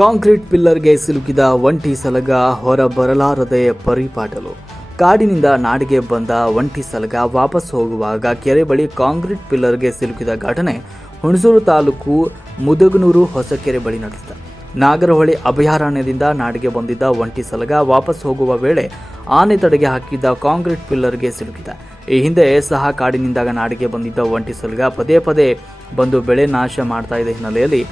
Concrete ಪಿಲ್ಲರ್ಗೆ ಸಿಲುಕಿದ ಒಂಟಿ ಸಲಗ ಹೊರ ಬರಲಾರದೆ ಪರಿಪಾಟಲು. ಕಾಡಿನಿಂದ ನಾಡಿಗೆ ಬಂದ ಒಂಟಿ ಸಲಗ ವಾಪಸ್ ಹೋಗುವಾಗ ಕೆರೆ ಬಳಿ ಕಾಂಕ್ರೀಟ್ ಪಿಲ್ಲರ್ಗೆ ಸಿಲುಕಿದ ಘಟನೆ ಹುಣಸೂರು ತಾಲೂಕು ಮುದಗನೂರು ಹೊಸಕೆರೆ ಬಳಿ ನಡೆದಿದೆ. ನಾಗರಹೊಳೆ ಅಭಯಾರಣ್ಯದಿಂದ ನಾಡಿಗೆ ಬಂದಿದ್ದ ಒಂಟಿ ಸಲಗ ವಾಪಸ್ ಹೋಗುವ ವೇಳೆ ಆನೆ ತಡೆಗೆ ಹಾಕಿದ್ದ ಕಾಂಕ್ರೀಟ್ ಪಿಲ್ಲರ್ಗೆ ಸಿಲುಕಿದೆ. ಈ ಹಿಂದೆ ಸಹ ಕಾಡಿನಿಂದ ನಾಡಿಗೆ ಬಂದಿದ್ದ ಒಂಟಿ ಸಲಗ ಪದೇ ಪದೇ ಬಂದು ಬೆಳೆ ನಾಶ ಮಾಡ್ತಾ ಇದ್ದ ಹಿನ್ನೆಲೆಯಲ್ಲಿ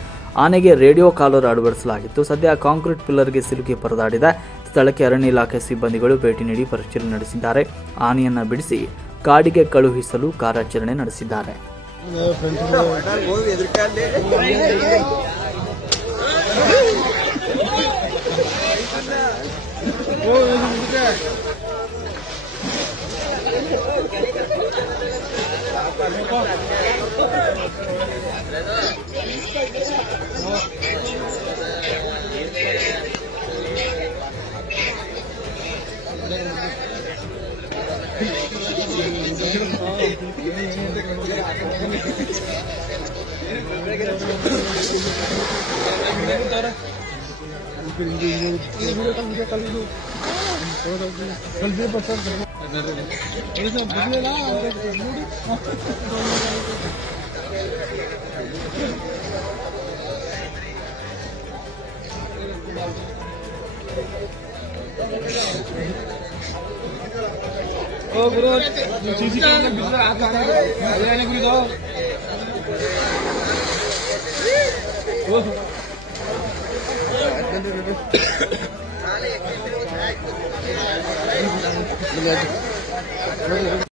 ಆನೆಗೆ ರೇಡಿಯೋ ಕಾಲರ್ ಅಳವಡಿಸಲಾಗಿತ್ತು. ಸದ್ಯ ಕಾಂಕ್ರೀಟ್ ಪಿಲ್ಲರ್ಗೆ ಸಿಲುಕಿ ಪರದಾಡಿದ ಸ್ಥಳಕ್ಕೆ ಅರಣ್ಯ ಇಲಾಖೆ ಸಿಬ್ಬಂದಿಗಳು ಭೇಟಿ ನೀಡಿ ಪರಿಶೀಲನೆ ನಡೆಸಿದ್ದಾರೆ. ಆನೆಯನ್ನ ಬಿಡಿಸಿ ಕಾಡಿಗೆ ಕಳುಹಿಸಲು ಕಾರ್ಯಾಚರಣೆ ನಡೆಸಿದ್ದಾರೆ.